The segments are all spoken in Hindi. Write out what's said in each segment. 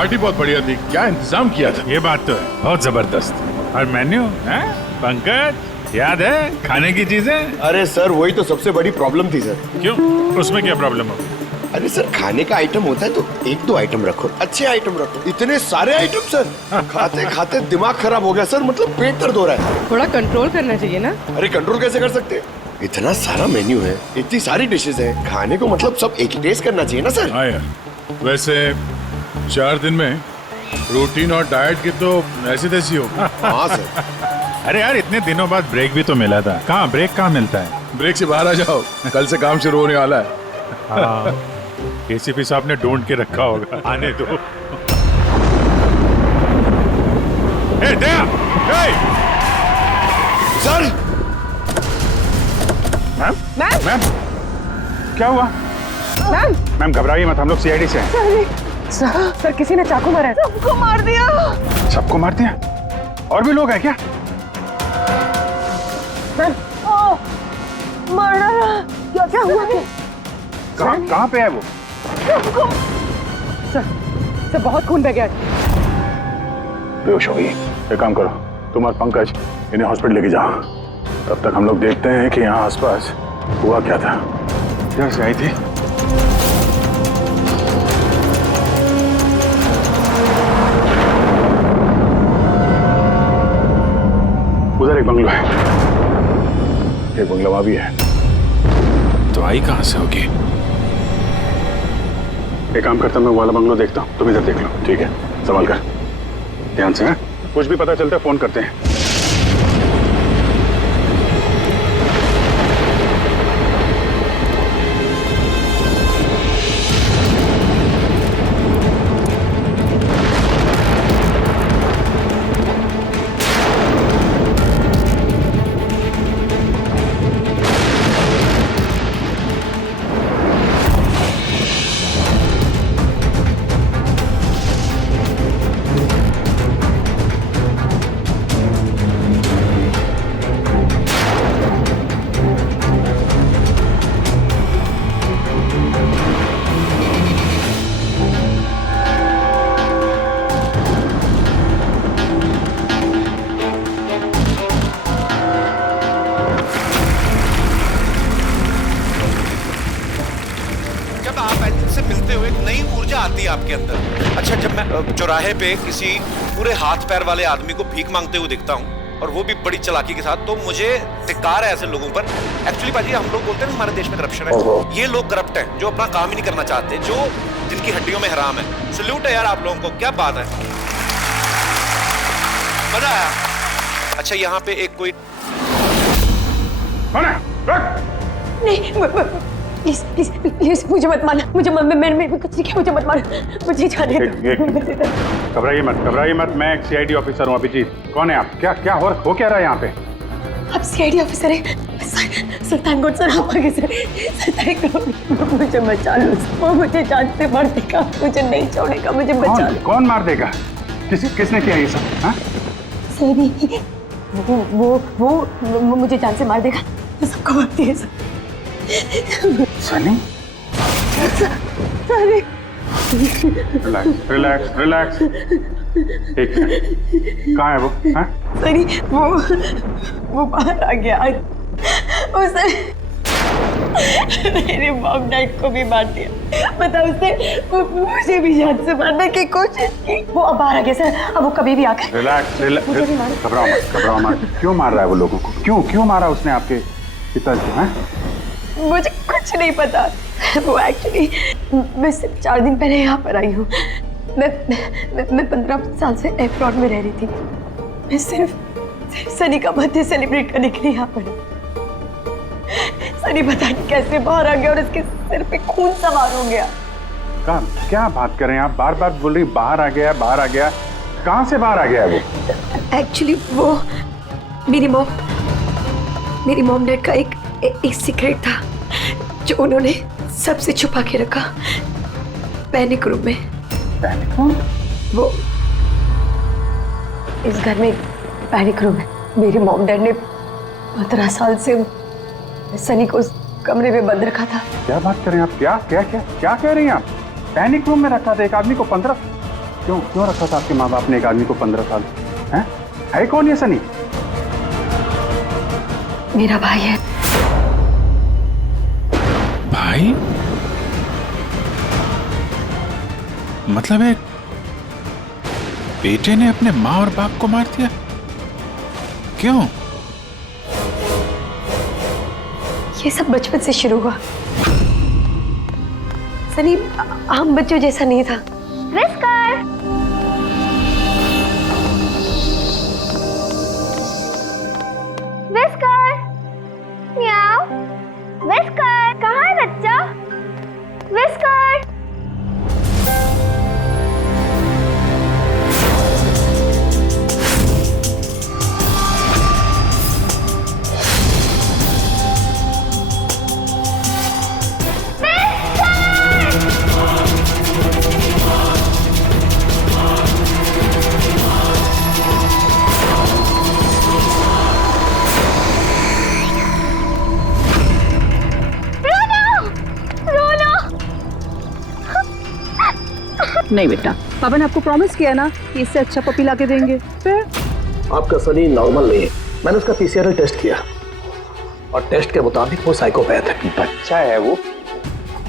पार्टी बहुत बढ़िया थी, क्या इंतजाम किया था। ये बात तो है, बहुत जबरदस्त। और मेन्यू है पंकज, याद है खाने की चीजें? अरे सर वही तो सबसे बड़ी प्रॉब्लम थी सर। क्यों, उसमें क्या प्रॉब्लम हो? अरे सर खाने का आइटम होता है तो एक दो आइटम रखो, अच्छे आइटम रखो, इतने सारे आइटम सर। खाते खाते दिमाग खराब हो गया सर, मतलब पेट दर्द हो रहा है। थोड़ा कंट्रोल करना चाहिए ना। अरे कंट्रोल कैसे कर सकते हैं? इतना सारा मेन्यू है, इतनी सारी डिशेज है, खाने को मतलब सब एक ही टेस्ट करना चाहिए ना सर। हाँ यार, वैसे 4 दिन में रूटीन और डाइट की तो ऐसी तैसी हो। हाँ सर। अरे यार इतने दिनों बाद ब्रेक भी तो मिला था, कहाँ ब्रेक कहाँ मिलता है? ब्रेक से बाहर आ जाओ, कल से काम शुरू होने वाला है। हाँ, एसीपी साहब ने ढूंढ के रखा होगा, आने दो। ए, दया! ए! Sir ma'am? मैम! मैम? क्या हुआ? मैम! मैम घबराइए मत, हम लोग सीआईडी से हैं। सर किसी ने चाकू मारा है। सबको मार दिया। सबको मार दिया? और भी लोग हैं क्या? मैम, मार डाला। क्या हुआ? कहाँ पे है वो? सर बहुत खून बह गया। बेहोश हो गई। एक काम करो, तुम और पंकज इन्हें हॉस्पिटल लेके जाओ, तब तक हम लोग देखते हैं कि यहाँ आसपास हुआ क्या था। इधर से आई थी। उधर एक बंगलो है, एक बंगला वहां भी है। तो आई कहां से होगी? एक काम करता हूं, मैं वाला बंगलो देखता हूं, तुम इधर देख लो। ठीक है, संभाल कर, ध्यान से। कुछ भी पता चलता है फोन करते हैं। आती है आपके अंदर। अच्छा, जब मैं चौराहे पे किसी पूरे हाथ पैर वाले आदमी को भीख मांगते हुए दिखता हूँ, और वो भी बड़ी चालाकी के साथ, तो मुझे धिक्कार है ऐसे लोगों पर। एक्चुअली बाजी, हम लोग बोलते हैं हमारे देश में करप्शन है, ये लोग करप्ट हैं जो अपना काम ही नहीं करना चाहते, जो जिनकी हड्डियों में हराम है। सल्यूट है यार आप लोगों को, क्या बात है, मजा आया। अच्छा, यहाँ पे एक कोई नहीं, प्लीज प्लीज प्लीज मुझे मत मारना, मुझे मैंने कुछ नहीं किया, मुझे मत मारना, मुझे जाने दो। घबराइए मत, मैं एक सीआईडी ऑफिसर हूँ। अभिजीत, कौन है आप? क्या हो क्या रहा है यहाँ पे? आप सीआईडी ऑफिसर हैं? सुल्तानगंज सर, आप आगे सर, मुझे बचा लो, वो मुझे जान से मार देगा, मुझे नहीं छोड़ेगा, मुझे बचा लो। कौन मार देगा? किसने किया ये सब? हाँ? सनी, वो मुझे जान से मार देगा, सबको मारती है सर। सनी? सनी, रिलैक्स। एक मिनट, कहाँ है वो? हाँ? सनी, वो बाहर आ गया, उसने मेरे मॉम डैड को भी मार दिया, पता उसने मुझे भी जान से मारने की कोशिश की। वो अब बाहर आ गया सर, अब वो कभी भी आकर। रिलैक्स, घबराओ मत। क्यों मार रहा है वो लोगों को? क्यों मारा उसने आपके पिताजी को? मुझे कुछ नहीं पता, वो एक्चुअली मैं सिर्फ 4 दिन पहले यहाँ पर आई हूँ। मैं 15 साल से एब्रॉड में रह रही थी। मैं सिर्फ सनी का बर्थडे सेलिब्रेट करने के लिए यहाँ पर हूँ। सनी पता नहीं कैसे बाहर आ गया और इसके सिर पे खून सवार हो गया। क्या बात कर रहे हैं आप? बार बोल रही बाहर आ गया। कहाँ से बाहर आ गया है वो? एक्चुअली वो मेरी मॉम डैड का एक सीक्रेट था जो उन्होंने सबसे छुपा के रखा, पैनिक रूम में। Panic room? वो इस घर में पैनिक रूम है। मेरे मॉम डैड ने 15 साल से सनी को उस कमरे में बंद रखा था। क्या बात कर रहे हैं आप? क्या कह रही हैं आप? पैनिक रूम में रखा था एक आदमी को 15? क्यों क्यों रखा था आपके माँ बाप ने एक आदमी को 15 साल? है कौन ये सनी? मेरा भाई है। भाई? मतलब एक बेटे ने अपने माँ और बाप को मार दिया? क्यों? ये सब बचपन से शुरू हुआ। सनी आम बच्चों जैसा नहीं था। विस्कर! विस्कर! म्याऊ! विस्कर! कहाँ है बच्चा? विस्कर! नहीं बेटा, पापा ने आपको प्रॉमिस किया ना कि इससे अच्छा पपी ला के देंगे। फिर आपका सनी नॉर्मल नहीं है। मैंने उसका पीसीआर टेस्ट किया और टेस्ट के मुताबिक वो साइकोपैथ है। बच्चा है वो,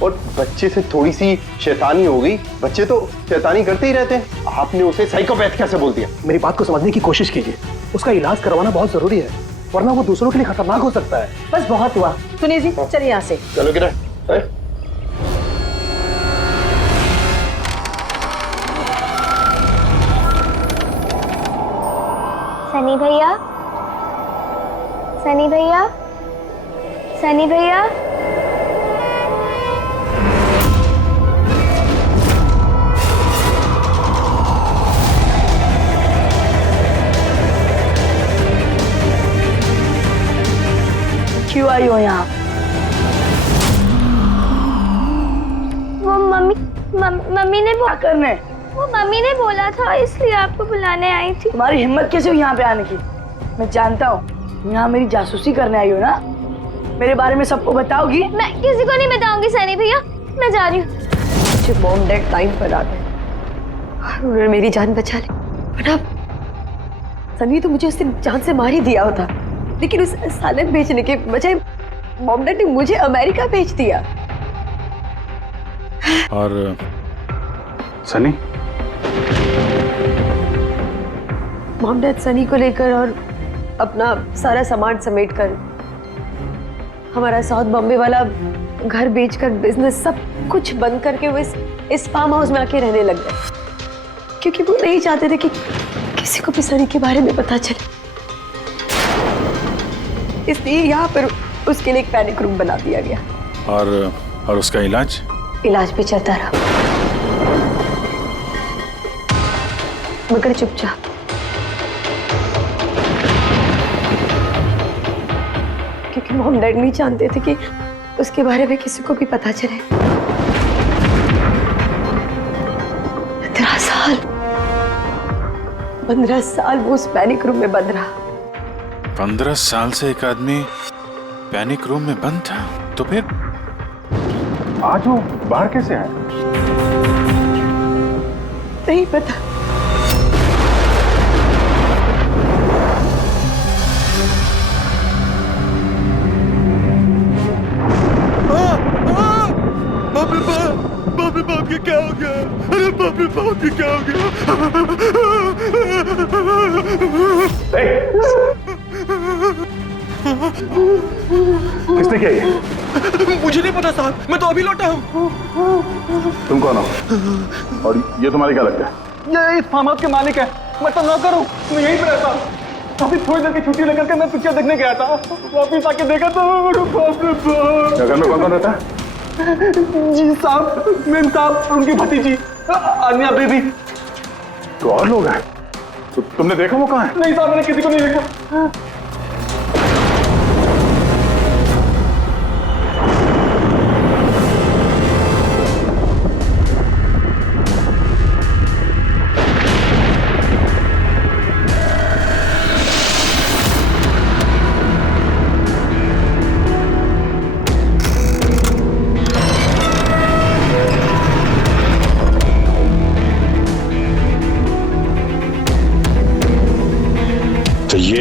और बच्चे से थोड़ी सी शैतानी हो गई। बच्चे तो शैतानी करते ही रहते हैं, आपने उसे साइकोपैथ कैसे बोल दिया? मेरी बात को समझने की कोशिश कीजिए। उसका इलाज करवाना बहुत जरूरी है, वरना वो दूसरों के लिए खतरनाक हो सकता है। बस बहुत हुआ। सुनिए जी, चलिए यहाँ से। चलो किरण, सनी भैया, सनी भैया, सनी भैया। क्यों आई हो यहाँ? वो मम्मी ने करने वो मम्मी ने बोला था, इसलिए आपको बुलाने आई थी। तुम्हारी हिम्मत कैसे हुई यहाँ पे आने की? मैं जानता हूँ यहाँ मेरी जासूसी करने आई हो ना। मेरे बारे में सबको बताओगी? मैं किसी को नहीं बताऊंगी सनी भैया, मैं जा रही हूँ। मुझे मॉम डैड टाइम पर आ गए और उन्होंने मेरी जान बचा ली। वरना सनी तो मुझे उस दिन जान से मार ही दिया होता, लेकिन उस सालन भेजने के बजाय मॉम डैड ने मुझे अमेरिका भेज दिया। और सनी? मॉम डैड सनी को लेकर और अपना सारा सामान समेटकर हमारा साउथ बॉम्बे वाला घर बेचकर बिजनेस सब कुछ बंद करके वो इस फार्म हाउस में आके रहने लग गए, क्योंकि वो नहीं चाहते थे कि किसी को भी सनी के बारे में पता चले। इसलिए यहाँ पर उसके लिए एक पैनिक रूम बना दिया गया। और उसका इलाज भी चलता रहा, मगर चुपचाप। क्योंकि मॉम डैड नहीं जानते थे कि उसके बारे में किसी को भी पता चले। 15 साल वो उस पैनिक रूम में बंद रहा। 15 साल से एक आदमी पैनिक रूम में बंद था, तो फिर आज वो बाहर कैसे आए? नहीं पता। बाप ये क्या हो गया? अरे बाप ये क्या हो गया? किसने किया ये? मुझे नहीं पता साहब, मैं तो अभी लौटा हूँ। तुम कौन हो और ये तुम्हारे क्या लगता है? ये इस फार्म हाउस के मालिक है, मैं तो नौकर हूँ, मैं यहीं पे रहता हूँ। अभी थोड़ी देर की छुट्टी लेकर के मैं पिक्चर देखने गया था, वापिस आके देखा तो घर में कौन कौन रहता है? जी साहब, मेम साहब, उनकी भतीजी अन्या बेबी। तो और लोग हैं? तो तुमने देखा वो कहाँ है? नहीं साहब, मैंने किसी को नहीं देखा।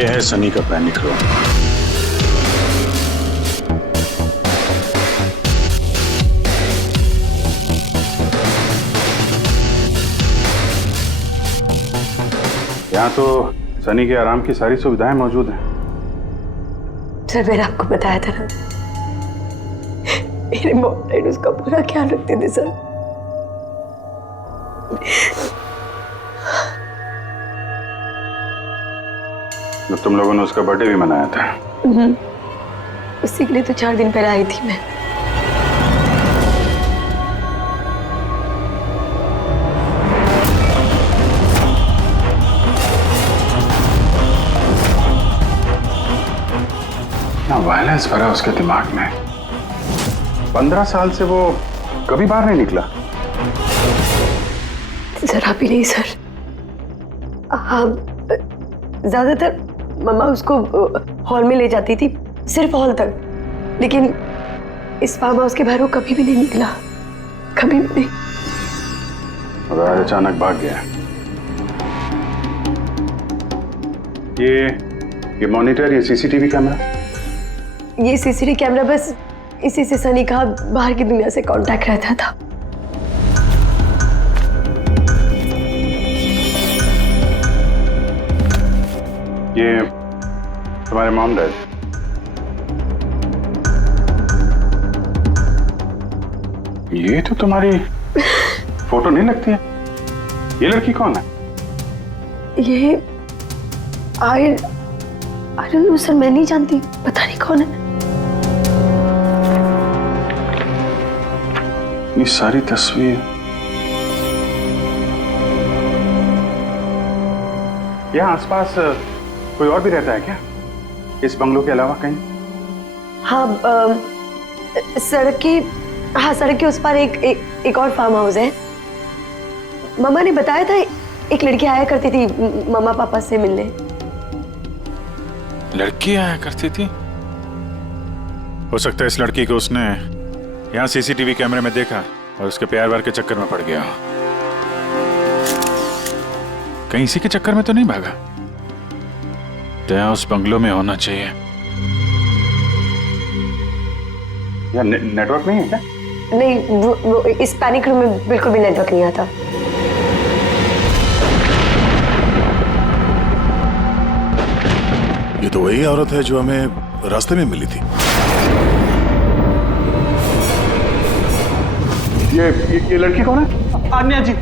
ये है सनी का पैनिक रूम। यहाँ तो सनी के आराम की सारी सुविधाएं मौजूद हैं। सर मैंने आपको बताया था ना, मेरे मॉम डैड उसका पूरा ख्याल रखते थे सर। तो तुम लोगों ने उसका बर्थडे भी मनाया था। उसी के लिए तो 4 दिन पहले आई थी मैं। ना वायलेंस भरा उसके दिमाग में। 15 साल से वो कभी बाहर नहीं निकला। जरा भी नहीं सर। हाँ, ज्यादातर मम्मा उसको हॉल में ले जाती थी, सिर्फ हॉल तक। लेकिन इस फार्म हाउस के बाहर वो कभी भी नहीं निकला, कभी भी नहीं। और आज अचानक भाग गया। ये मॉनिटर, ये सीसीटीवी कैमरा, ये सीसीटीवी कैमरा बस इसी से सनी का बाहर की दुनिया से कांटेक्ट रहता था। ये तुम्हारे मॉम डैड। ये तो तुम्हारी फोटो नहीं लगती है। ये लड़की कौन है? ये आई डोंट नो सर, मैं नहीं जानती, पता नहीं कौन है। ये सारी तस्वीर, यहाँ आसपास कोई और भी रहता है क्या, इस बंगलों के अलावा कहीं? हाँ, सड़क के उस पर एक और फार्म हाउस है। मम्मा ने बताया था एक लड़की आया करती थी मम्मा पापा से मिलने। लड़की आया करती थी? हो सकता है इस लड़की को उसने यहाँ सीसीटीवी कैमरे में देखा और उसके प्यार वार के चक्कर में पड़ गया। कहीं इसी के चक्कर में तो नहीं भागा? तो यहाँ उस बंगलो में होना चाहिए। यार नेटवर्क नहीं है क्या? नहीं, वो इस पैनिक रूम में बिल्कुल भी नेटवर्क नहीं आता। ये तो वही औरत है जो हमें रास्ते में मिली थी। ये लड़की कौन है? आन्या जी।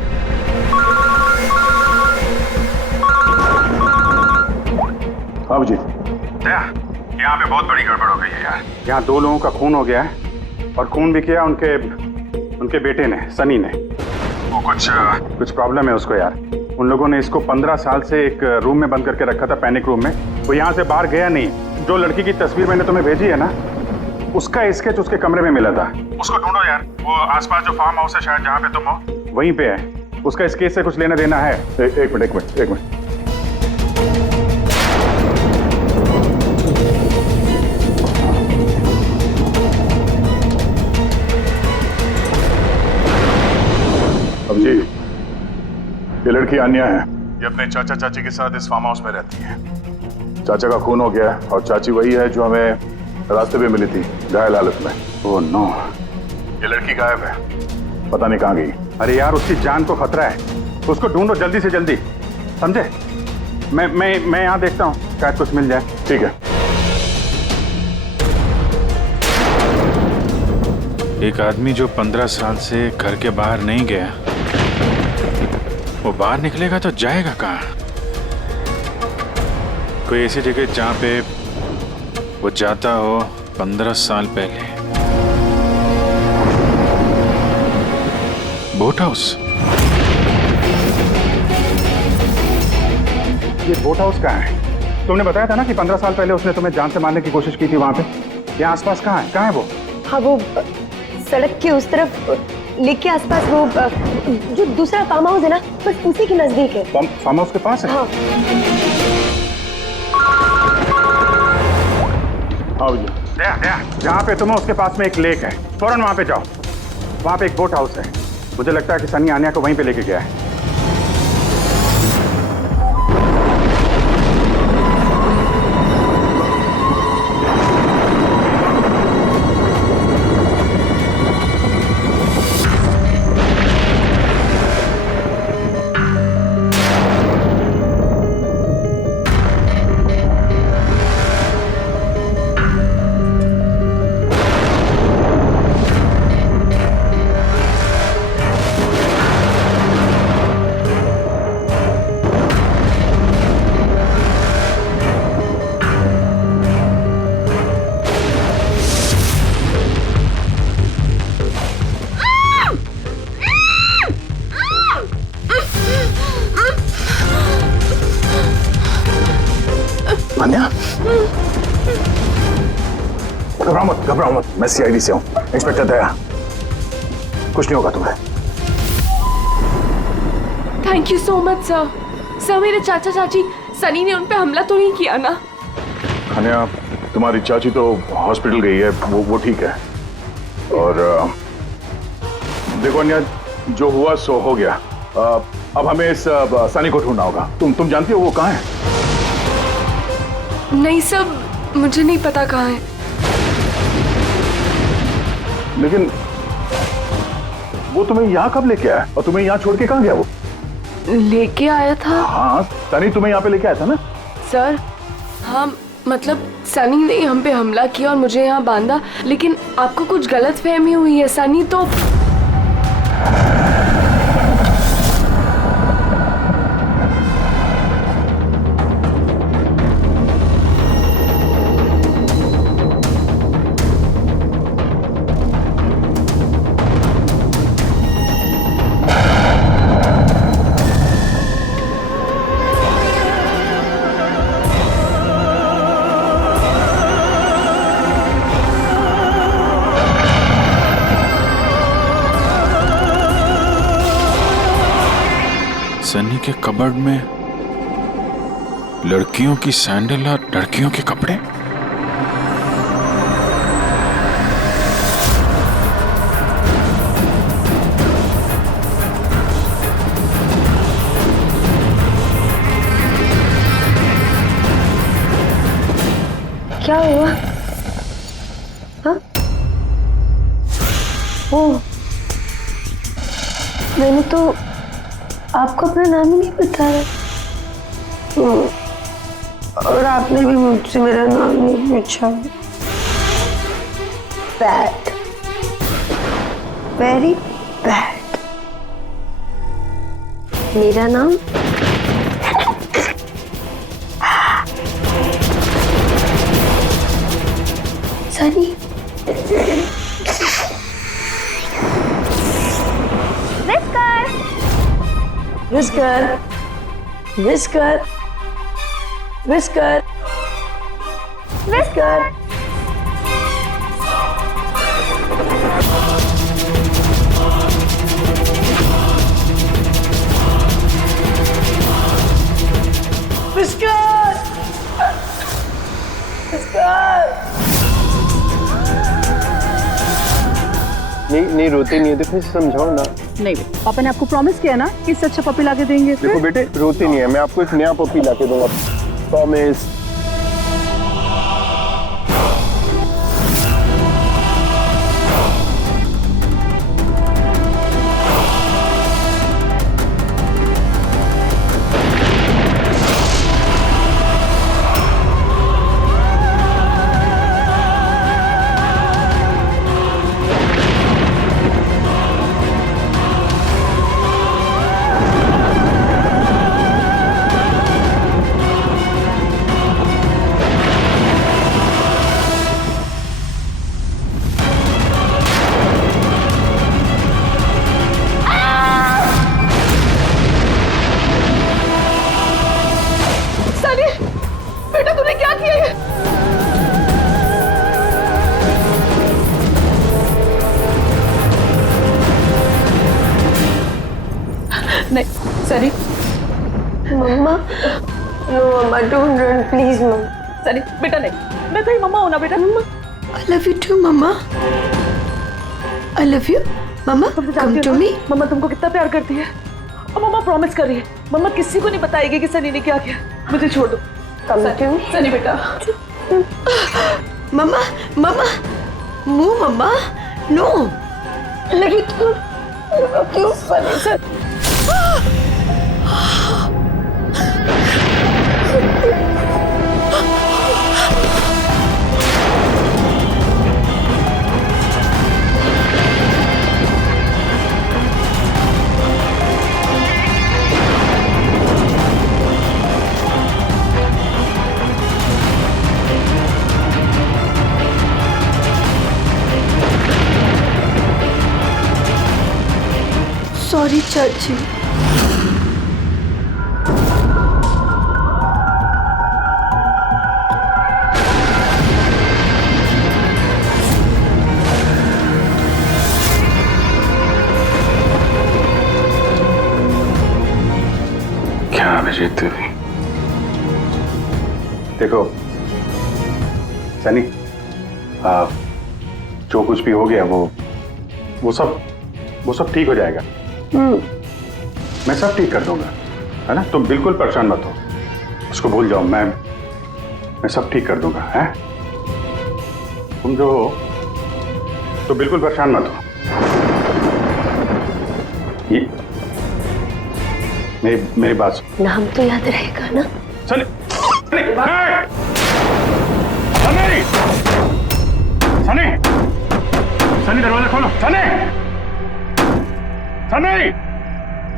हाँ जी। यहाँ पे बहुत बड़ी गड़बड़ हो गई है यार। यहाँ 2 लोगों का खून हो गया है, और खून भी किया उनके बेटे ने, सनी ने। वो कुछ प्रॉब्लम है उसको यार। उन लोगों ने इसको 15 साल से एक रूम में बंद करके रखा था, पैनिक रूम में। वो यहाँ से बाहर गया नहीं। जो लड़की की तस्वीर मैंने तुम्हें भेजी है ना, उसका स्केच उसके कमरे में मिला था। उसको ढूंढो यार। वो आसपास जो फार्म हाउस है शायद जहाँ पे तुम हो, वहीं पे है। उसका स्केच से कुछ लेना देना है। एक मिनट। अब जी, ये लड़की आन्या है। ये अपने चाचा चाची के साथ इस फार्म हाउस में रहती है। चाचा का खून हो गया है, और चाची वही है जो हमें रास्ते पे मिली थी घायल हालत में। ओह नो, ये लड़की गायब है, पता नहीं कहाँ गई। अरे यार, उसकी जान को खतरा है, उसको ढूंढो जल्दी से जल्दी, समझे? मैं यहाँ देखता हूँ, शायद कुछ मिल जाए। ठीक है। एक आदमी जो 15 साल से घर के बाहर नहीं गया, वो बाहर निकलेगा तो जाएगा कहाँ? कोई ऐसी जगह जहाँ पे वो जाता हो 15 साल पहले। Boat house. ये बोट हाउस कहाँ है? तुमने बताया था ना कि 15 साल पहले उसने तुम्हें जान से मारने की कोशिश की थी वहां पे। यहाँ आसपास कहाँ है वो? हाँ, वो सड़क के उस तरफ, लेक के आसपास, वो जो दूसरा फार्म हाउस है ना, बस उसी के नजदीक है। फार्म हाउस के पास है? हाँ। हाँ भैया, जहाँ पे तुम हो उसके पास में एक लेक है, फौरन वहाँ पे जाओ। वहाँ पे एक बोट हाउस है। मुझे लगता है कि सनी आन्या को वहीं पे लेके गया है। घबराओ मत, मैं सीआईडी से हूँ, इंस्पेक्टर दया। कुछ नहीं होगा तुम्हें। Thank you so much sir. Sir मेरे चाचा चाची सनी ने उन पे हमला तो नहीं किया ना? अनया, तुम्हारी चाची तो हॉस्पिटल गई है, वो ठीक है। और देखो अनया, जो हुआ सो हो गया। अब हमें इस सनी को ढूंढना होगा। तुम जानती हो वो कहाँ है? नहीं सर, मुझे नहीं पता कहाँ है। लेकिन वो तुम्हें यहाँ कब लेके आया और तुम्हें यहाँ छोड़ के कहाँ गया वो? लेके आया था। हाँ, सनी तुम्हें यहाँ पे लेके आया था ना? सर हाँ, मतलब सनी ने हम पे हमला किया और मुझे यहाँ बांधा, लेकिन आपको कुछ गलतफहमी हुई है। सनी तो सनी के कबर्ड में लड़कियों की सैंडल और लड़कियों के कपड़े। क्या हुआ? हाँ? ओ, मैंने तो आपको अपना नाम ही नहीं बताया। और आपने भी मुझसे मेरा नाम नहीं पूछा। Bad, very bad. मेरा नाम Sunny. Whisker, whisker, whisker, whisker. Whisker, whisker. नहीं रोते नहीं है तो फिर समझाओ ना। नहीं, पापा ने आपको प्रॉमिस किया ना कि इससे अच्छा पपी लाके देंगे। देखो बेटे, रोते नहीं है, मैं आपको एक नया पपी लाके दूंगा, प्रॉमिस। बेटा तूने क्या किया है? नहीं Sunny. Mumma, no mumma, don't run please mumma. Sunny बेटा नहीं, मैं तेरी मम्मा हूं ना बेटा। Mumma I love you too mumma, I love you mumma, come to me. Mumma तुमको कितना प्यार करती है और मम्मा प्रॉमिस कर रही है मम्मा किसी को नहीं बताएगी कि सनी ने क्या किया। मुझे छोड़ दो। सनी बेटा। मम्मा मम्मा, मुंह मम्मा, नो लगी क्यों सनी सर? सॉरी चाची। अजीत देवी। देखो सनी, जो कुछ भी हो गया वो सब ठीक हो जाएगा। मैं सब ठीक कर दूंगा, है ना? तुम बिल्कुल परेशान मत हो, उसको भूल जाओ। मैं सब ठीक कर दूंगा, है? तुम जो हो तो बिल्कुल परेशान मत हो। ये मेरी बात सुन। नाम तो याद रहेगा ना? सनी, सनी, सनी, सनी दरवाजा खोलो। सनी, सनी,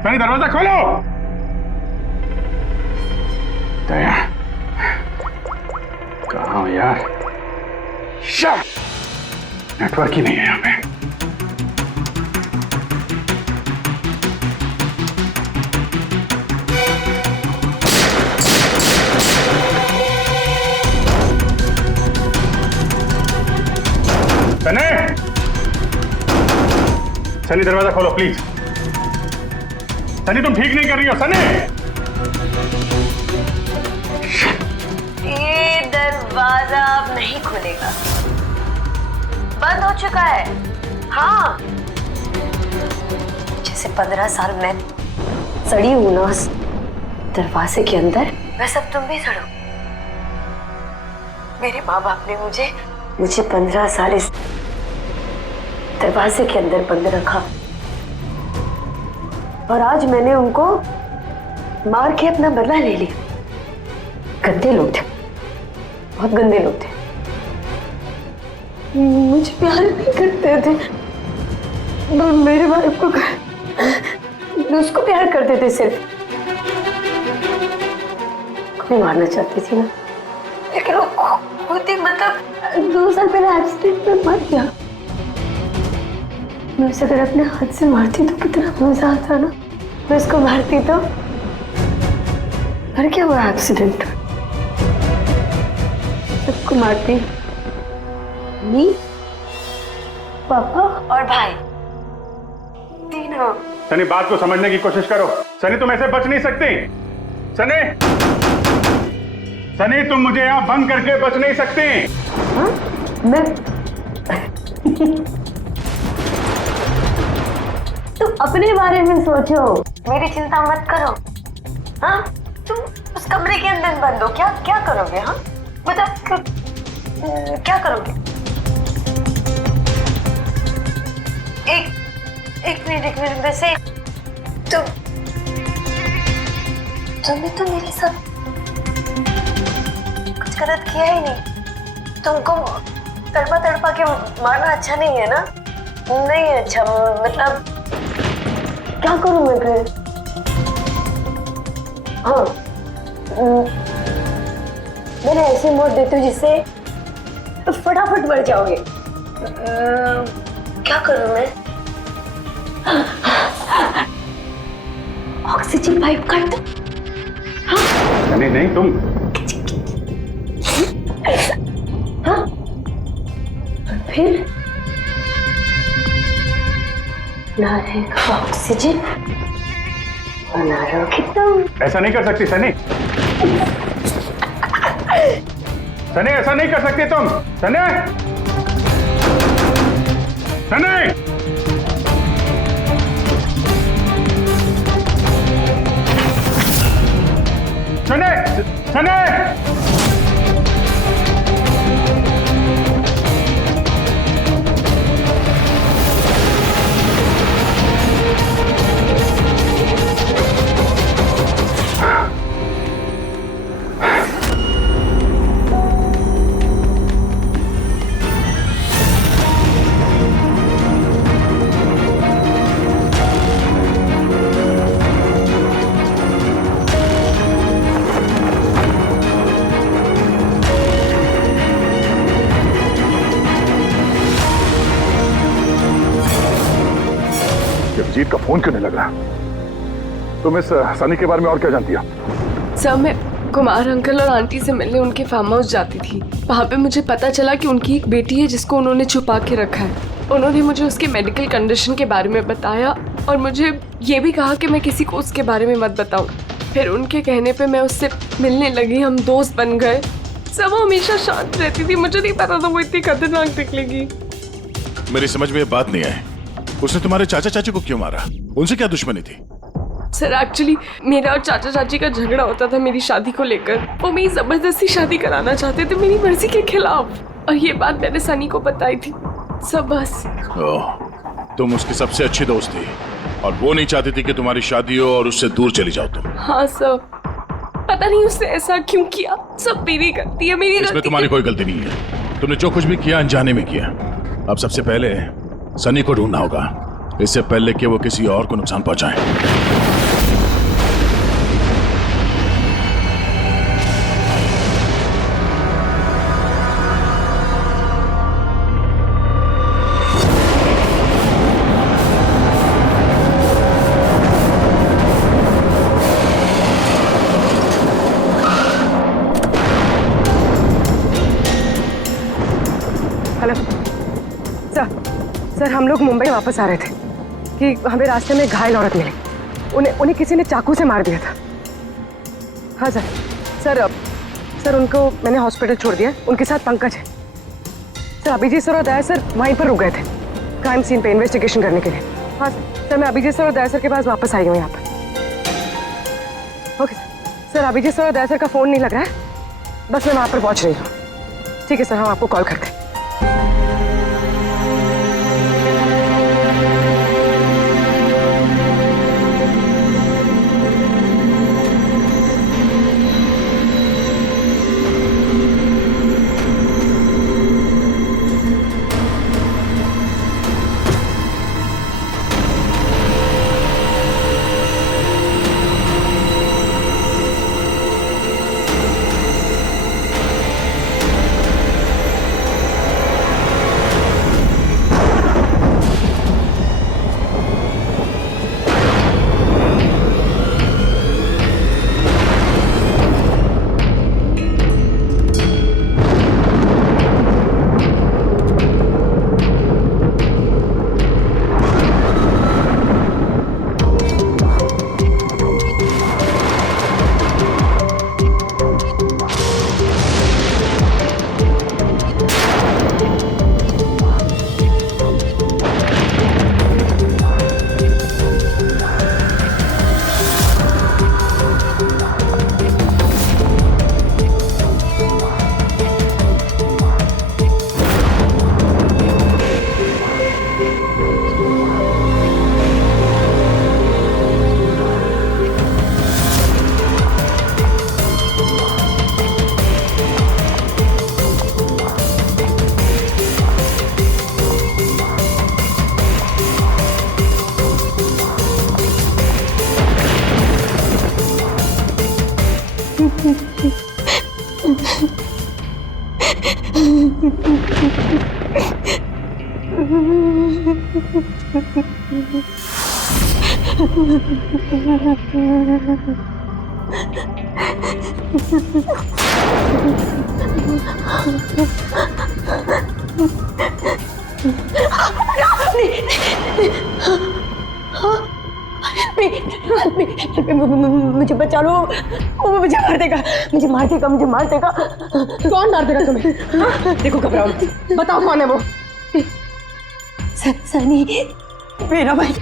सनी दरवाजा खोलो। दया, कहाँ हो यार? नेटवर्क ही नहीं है यहाँ पे। सनी, सनी दरवाजा खोलो प्लीज। सनी तुम ठीक नहीं कर रही हो। सनी, ये दरवाजा अब नहीं खुलेगा, बंद हो चुका है। हाँ, जैसे 15 साल मैं सड़ी हूं ना उस दरवाजे के अंदर, वैसे अब तुम भी सड़ो। मेरे माँ बाप ने मुझे 15 साल इस दरवाजे के अंदर बंद रखा, और आज मैंने उनको मार के अपना बदला ले लिया। गंदे लोग थे, बहुत गंदे लोग थे, मुझे प्यार नहीं करते थे। मेरे बाप को उसको प्यार करते थे सिर्फ। कोई मारना चाहती थी ना, लेकिन वो खुद ही मतलब 2 साल पहले एक्सीडेंट में मर गया। मैं उसे अगर अपने हाथ से मारती तो कितना मजा आता ना। मैं उसको मारती तो मर क्या हुआ एक्सीडेंट। सबको मारती, मम्मी, पापा और भाई, तीनों। सनी बात को समझने की कोशिश करो। सनी तुम ऐसे बच नहीं सकती। सनी, सनी तुम मुझे यहाँ बंद करके बच नहीं सकती। हाँ? मैं तुम अपने बारे में सोचो, मेरी चिंता मत करो। हाँ, तुम उस कमरे के अंदर बंद हो, क्या करोगे? हाँ मतलब क्या करोगे? एक मिनट वैसे तुमने तो मेरे साथ कुछ गलत किया ही नहीं। तुमको तड़पा के मारना अच्छा नहीं है ना? नहीं अच्छा, मतलब क्या करूं मैं फिर? हाँ, मैंने ऐसे मौत देती हूँ जिससे फटाफट मर जाओगे। क्या करूं मैं? ऑक्सीजन पाइप काट दो। हाँ? नहीं तुम ऐसा, हाँ? फिर ना रहेगा ऑक्सीजन और ना रहोगे तुम। ऐसा नहीं कर सकती सनी। सनी ऐसा नहीं कर सकती तुम। सनी, सनी, सनी, सनी, अजीत का फोन क्यों नहीं लग रहा? तुम इस सनी के बारे में और क्या जानती हो? सर, मैं कुमार अंकल और आंटी से मिलने उनके फार्म हाउस जाती थी। वहाँ पे मुझे पता चला कि उनकी एक बेटी है जिसको उन्होंने छुपा के रखा है। उन्होंने मुझे उसके मेडिकल कंडीशन के बारे में बताया और मुझे ये भी कहा कि मैं किसी को उसके बारे में मत बताऊं। फिर उनके कहने पे मैं उससे मिलने लगी, हम दोस्त बन गए। सब हमेशा शांत रहती थी, मुझे नहीं पता था वो इतनी खतरनाक निकलेगी। मेरी समझ में ये बात नहीं आई, उसने तुम्हारे चाचा चाची को क्यों मारा? उनसे क्या दुश्मनी थी? सर एक्चुअली मेरा और चाचा चाची का झगड़ा होता था मेरी शादी को लेकर। वो मेरी जबरदस्ती शादी कराना चाहते थे मेरी मर्जी के खिलाफ, और ये बात मैंने सनी को बताई थी। सब बस। तुम उसकी सबसे अच्छी दोस्त थी और वो नहीं चाहती थी कि तुम्हारी शादी हो और उससे दूर चली जाओ तुम। हाँ सर, पता नहीं उसने ऐसा क्यों किया। सब मेरी गलती है, मेरी इसमें तुम्हारी कोई गलती नहीं है। तुमने जो कुछ भी किया अनजाने में किया। अब सबसे पहले सनी को ढूंढना होगा, इससे पहले कि वो किसी और को नुकसान पहुंचाए। हेलो सर, हम लोग मुंबई वापस आ रहे थे कि हमें रास्ते में एक घायल औरत मिली। उन्हें किसी ने चाकू से मार दिया था। हाँ सर उनको मैंने हॉस्पिटल छोड़ दिया। उनके साथ पंकज है। सर अभिजीत सर और दया सर वहीं पर रुक गए थे क्राइम सीन पे इन्वेस्टिगेशन करने के लिए। हाँ सर, मैं अभिजीत सर और दया सर के पास वापस आई हूँ यहाँ पर। ओके सर, अभिजीत सर और दया सर का फ़ोन नहीं लग रहा है, बस मैं वहाँ पर पहुँच रही हूँ। ठीक है सर, हम आपको कॉल करते हैं। मुझे बचा लो, वो मुझे मार देगा, मुझे मार देगा, मुझे मार देगा। कौन मार देगा तुम्हें? देखो घबराओ मत, बताओ कौन है वो? सनी, मेरा भाई।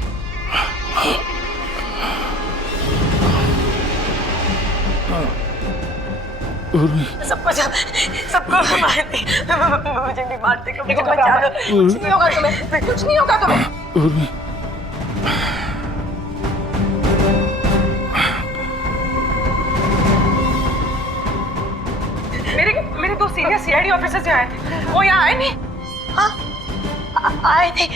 सबको मार दे, मुझे नहीं मार देगा, मुझे बचा लो। कुछ नहीं होगा तुम्हें, कुछ नहीं होगा तुम्हें। मेरे दो सीनियर सीआईडी ऑफिसर्स यहाँ आए थे, वो यहाँ आए नहीं? हाँ आए थे।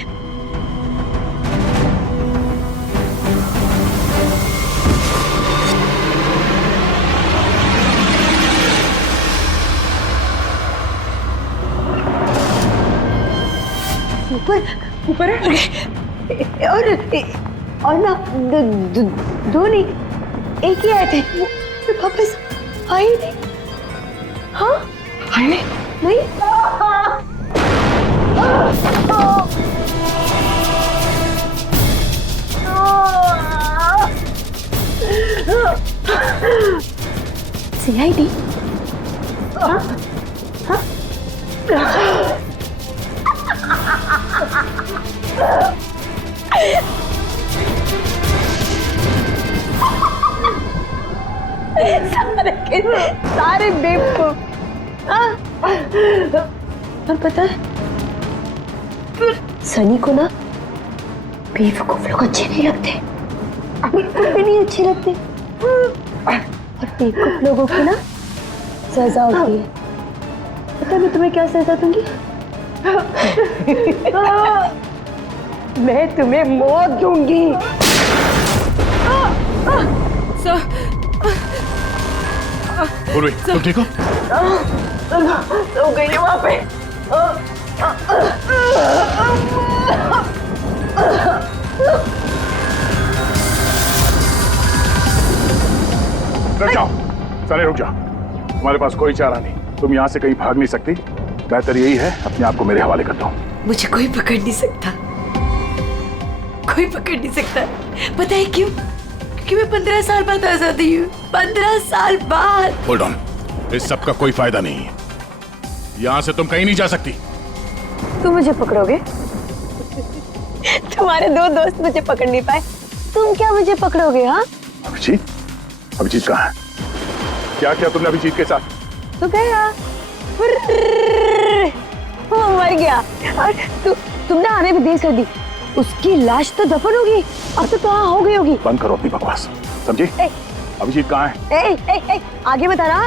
ऊपर है और ना दो नहीं, एक ही आए थे, वो वापस आए नहीं। हाँ आए नहीं। सीआईडी? सारे के सारे बेवकूफ। और पता है सनी को ना बेवकूफ लोग अच्छे नहीं लगते, बिल्कुल भी नहीं अच्छे लगते। और बेवकूफ लोगों की ना सजा होती है। पता है मैं तुम्हें क्या सजा दूंगी? मैं तुम्हें मौत दूंगी। पूर्वी, तुम ठीक हो? हो गई है वहां पे। रुक जाओ, सारे रुक जाओ। तुम्हारे पास कोई चारा नहीं, तुम यहाँ से कहीं भाग नहीं सकती। बेहतर यही है अपने आप को मेरे हवाले कर दो। मुझे कोई पकड़ नहीं सकता, कोई पकड़ नहीं सकता। पता है क्यों? क्योंकि मैं 15 साल बाद आजादी हूँ। 15 साल बाद। होल्ड ऑन, इस सब का कोई फायदा नहीं है। यहाँ से तुम कहीं नहीं जा सकती। तुम मुझे पकड़ोगे? तुम्हारे दो दोस्त मुझे पकड़ नहीं पाए, तुम क्या मुझे पकड़ोगे? हाँ अभिजीत, अभिजीत कहाँ है? क्या किया तुमने अभिजीत के साथ? तो गया, वो मर गया और तुमने आने भी देर कर दी। उसकी लाश तो दफन होगी, अब तो कहाँ हो गई होगी। बंद करो अपनी बकवास, समझी? अभिजीत कहाँ है? आगे बता रहा।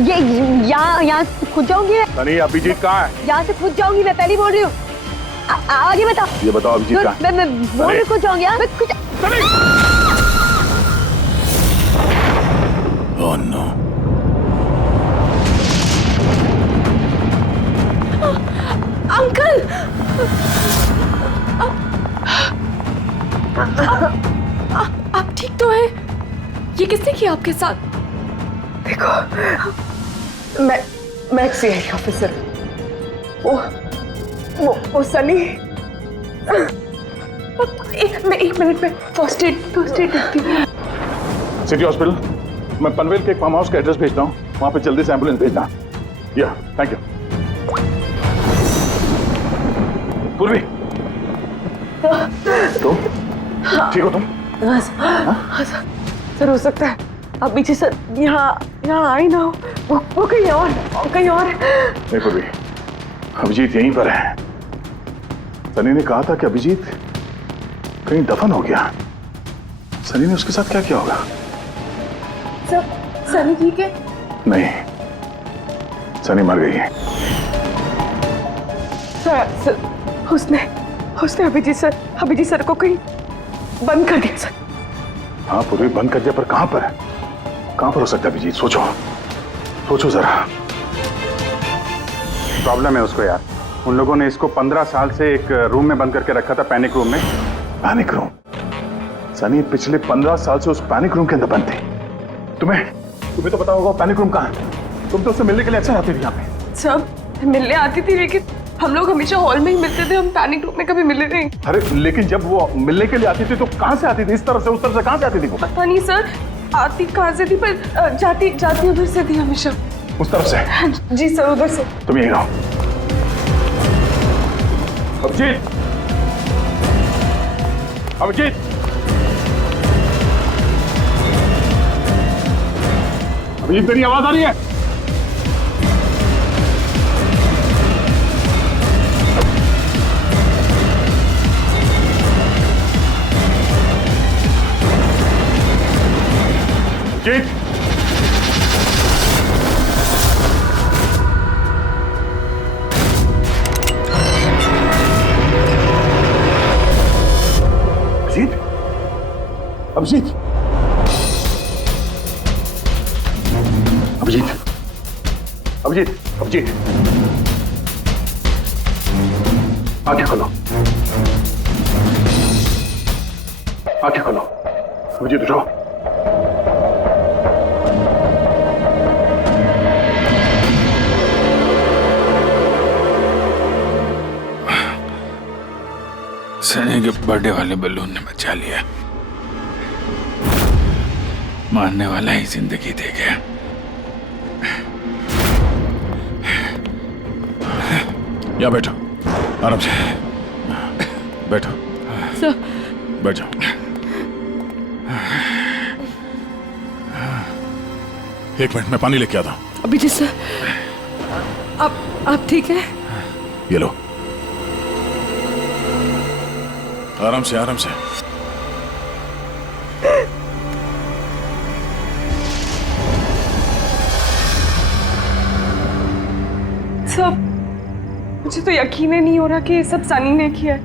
ये यहाँ खुद जाऊंगी मैं। सनी, अभिजीत कहाँ है? यहाँ से खुद जाऊंगी मैं, पहली बोल रही हूँ। आगे बताओ। ये बताओ अभिजीत कहाँ है? मैं बोल रही खुद जाऊंगी। Oh no. अंकल, आप ठीक तो हैं? ये किसने किया आपके साथ? देखो, मैं एक सीआईडी ऑफिसर। वो सनी। एक मिनट में फर्स्ट एड देखती हूँ। सिटी हॉस्पिटल, मैं पनवेल के एक फार्म हाउस का एड्रेस भेजता हूँ, वहाँ पे जल्दी से एम्बुलेंस भेजना। या थैंक यू। पूर्वी, तुम ठीक हो? तुम सर हो सकता है अभी जी सर यहाँ आई ना हो, वो कहीं और नहीं पूर्वी, अभिजीत यहीं पर है। सनी ने कहा था कि अभिजीत कहीं दफन हो गया। सनी ने उसके साथ क्या किया होगा? सर, सनी ठीक है? नहीं, सनी मर गई है। सर, उसने अभिजीत सर को कहीं बंद कर दिया सर। हाँ पूर्वी, बंद कर दिया, पर कहां पर है? कहां पर हो सकता है अभिजीत? सोचो जरा। प्रॉब्लम है उसको यार। उन लोगों ने इसको 15 साल से एक रूम में बंद करके रखा था, पैनिक रूम में। Panic room? सनी पिछले 15 साल से उस पैनिक रूम के अंदर बंद थी। तुम्हें तो पता होगा पैनिक रूम कहाँ है। तुम तो उससे मिलने के लिए अक्सर आती थी यहाँ पे। सब मिलने आती थी, लेकिन हम लोग हमेशा हॉल में ही मिलते थे, हम पैनिक रूम में कभी मिले नहीं। अरे लेकिन जब वो मिलने के लिए आती थी तो कहाँ से आती थी? इस तरफ से, उस तरफ से, कहाँ से आती थी वो? पता नहीं सर, आती कहाँ से थी, पर जाती उधर से थी हमेशा। उस तरफ से? जी सर, उधर से। तुम यहीं रहो। अभिजीत, अभिजीत, अभिजीत तेरी आवाज आ रही है? अभिजीत, अभिजीत, अभिजीत, अभिजीत, अभिजीत, अभिजीत, आंखें खोलो, आंखें खोलो। अभिजीत उठो। सनी के बर्थडे वाले बलून ने बचा लिया, मारने वाला ही जिंदगी दे गया। यहाँ बैठो, आराम से बैठो। सर बैठ जाओ। एक मिनट, मैं पानी लेके आता हूँ। अभिजीत सर, आप ठीक है? ये लो, आराम से आराम से। सब मुझे तो यकीन ही नहीं हो रहा कि ये सब सनी ने किया है।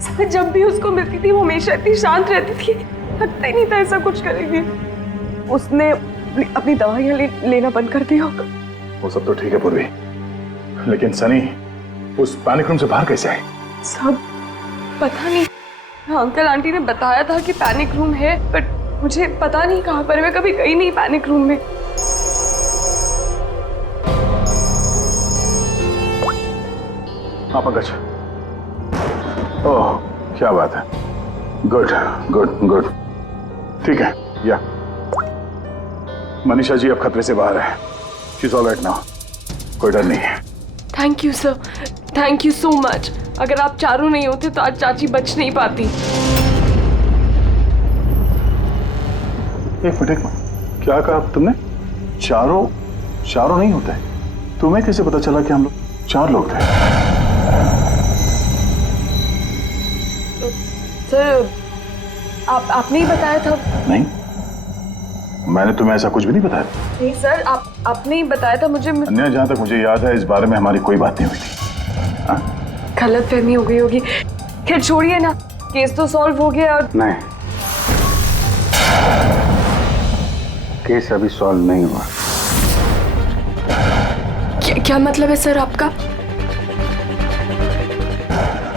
सब जब भी उसको मिलती थी वो हमेशा इतनी शांत रहती थी, लगता ही नहीं था ऐसा कुछ करेगी। उसने अपनी दवाइयाँ लेना बंद कर दिया। वो सब तो ठीक है पूर्वी, लेकिन सनी उस पैनिक रूम से बाहर कैसे आई? सब पता नहीं। अंकल आंटी ने बताया था कि पैनिक रूम है, बट मुझे पता नहीं कहाँ पर। मैं कभी गई नहीं पैनिक रूम में। हाँ पंकज, ओह क्या बात है, गुड गुड गुड, ठीक है। या मनीषा जी अब खतरे से बाहर है, she is all right now, कोई डर नहीं है। Thank you sir, thank you so much. अगर आप चारों नहीं होते तो आज चाची बच नहीं पाती। एक मिनट, क्या कहा तुमने? चारों नहीं होते? तुम्हें कैसे पता चला कि हम लोग 4 लोग थे? सर आपने ही बताया था। नहीं, मैंने तुम्हें ऐसा कुछ भी नहीं बताया। नहीं सर, आपने ही बताया था मुझे। अन्य जहां तक मुझे याद है इस बारे में हमारी कोई बात नहीं हुई थी। गलतफहमी हो गई होगी। खैर छोड़िए ना, केस तो सॉल्व हो गया। और नहीं, केस अभी सॉल्व नहीं हुआ। क्या मतलब है सर आपका?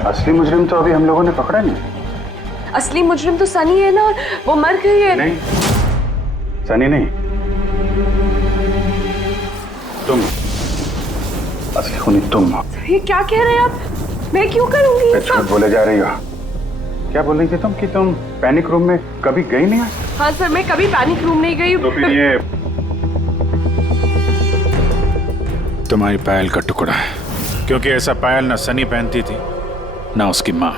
असली मुजरिम तो अभी हम लोगों ने पकड़ा नहीं। असली मुजरिम तो सनी है ना, और वो मर गई है। नहीं, सनी नहीं, तुम असली खूनी तुम हो। सर ये क्या कह रहे हैं आप? मैं क्यों करूंगी ये झूठ सब? बोले जा रही हो। क्या बोल रही थी तुम कि तुम पैनिक रूम में कभी गई नहीं? हाँ सर, मैं कभी पैनिक रूम नहीं गई। तो फिर ये तुम्हारी पायल का टुकड़ा है, क्योंकि ऐसा पायल ना सनी पहनती थी ना उसकी माँ।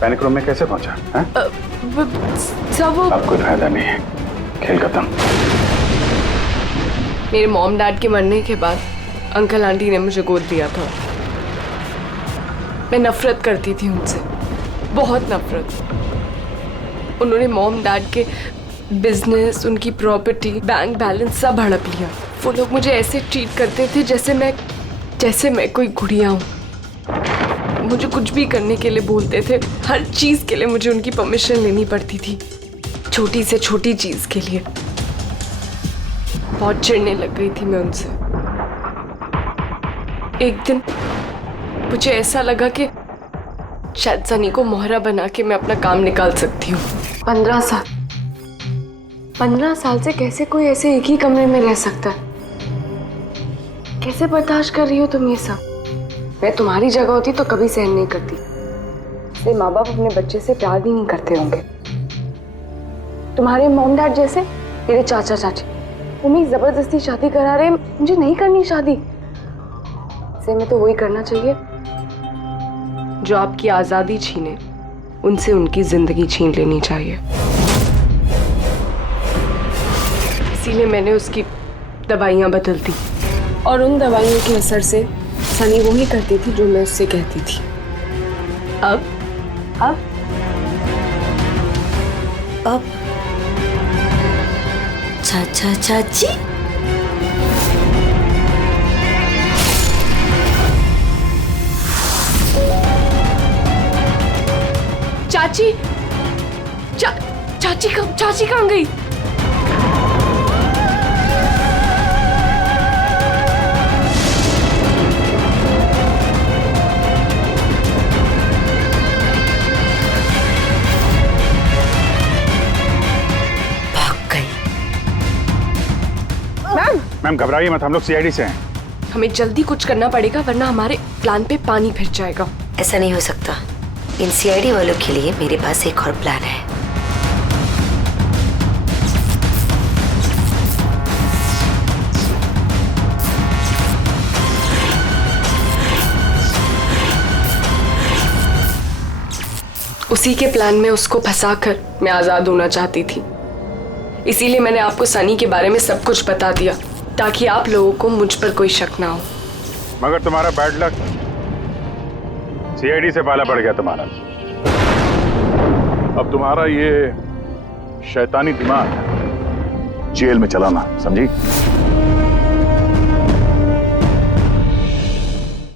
पैनिक रूम में कैसे पहुंचा है? सब वो अब कोई फायदा नहीं है, खेल खत्म। मेरे मॉम डैड के मरने के बाद अंकल आंटी ने मुझे गोद दिया था। मैं नफरत करती थी उनसे, बहुत नफरत। उन्होंने मॉम डैड के बिजनेस, उनकी प्रॉपर्टी, बैंक बैलेंस सब हड़प लिया। वो लोग मुझे ऐसे ट्रीट करते थे जैसे मैं कोई गुड़िया हूँ। मुझे कुछ भी करने के लिए बोलते थे, हर चीज के लिए मुझे उनकी परमिशन लेनी पड़ती थी, छोटी से छोटी चीज के लिए। बहुत चिढ़ने लग गई थी मैं उनसे। एक दिन मुझे ऐसा लगा कि शायद सनी को मोहरा बना के मैं अपना काम निकाल सकती हूँ। 15 साल से कैसे कोई ऐसे एक ही कमरे में रह सकता है? कैसे बर्दाश्त कर रही हो तुम ये सब? मैं तुम्हारी जगह होती तो कभी सहन नहीं करती। इसलिए माँ बाप अपने बच्चे से प्यार भी नहीं करते होंगे। तुम्हारे मॉम डैड जैसे मेरे चाचा चाची, वो मेरी जबरदस्ती शादी करा रहे। मुझे नहीं करनी शादी। इसलिए मैं तो वही करना चाहिए जो आपकी आजादी छीने, उनसे उनकी जिंदगी छीन लेनी चाहिए। इसीलिए मैंने उसकी दवाइयाँ बदल दी, और उन दवाइयों के असर से सनी वो ही करती थी जो मैं उससे कहती थी। अब चाचा चाची, चाची कहाँ गई? मैम घबराइए मत, हम लोग सीआईडी से हैं। हमें जल्दी कुछ करना पड़ेगा, वरना हमारे प्लान पे पानी फिर जाएगा। ऐसा नहीं हो सकता। इन सीआईडी वालों के लिए मेरे पास एक और प्लान है। उसी के प्लान में उसको फंसाकर मैं आजाद होना चाहती थी। इसीलिए मैंने आपको सनी के बारे में सब कुछ बता दिया, ताकि आप लोगों को मुझ पर कोई शक ना हो। मगर तुम्हारा बैड लक, सीआईडी से पाला पड़ गया तुम्हारा। अब तुम्हारा ये शैतानी दिमाग जेल में चलाना, समझी?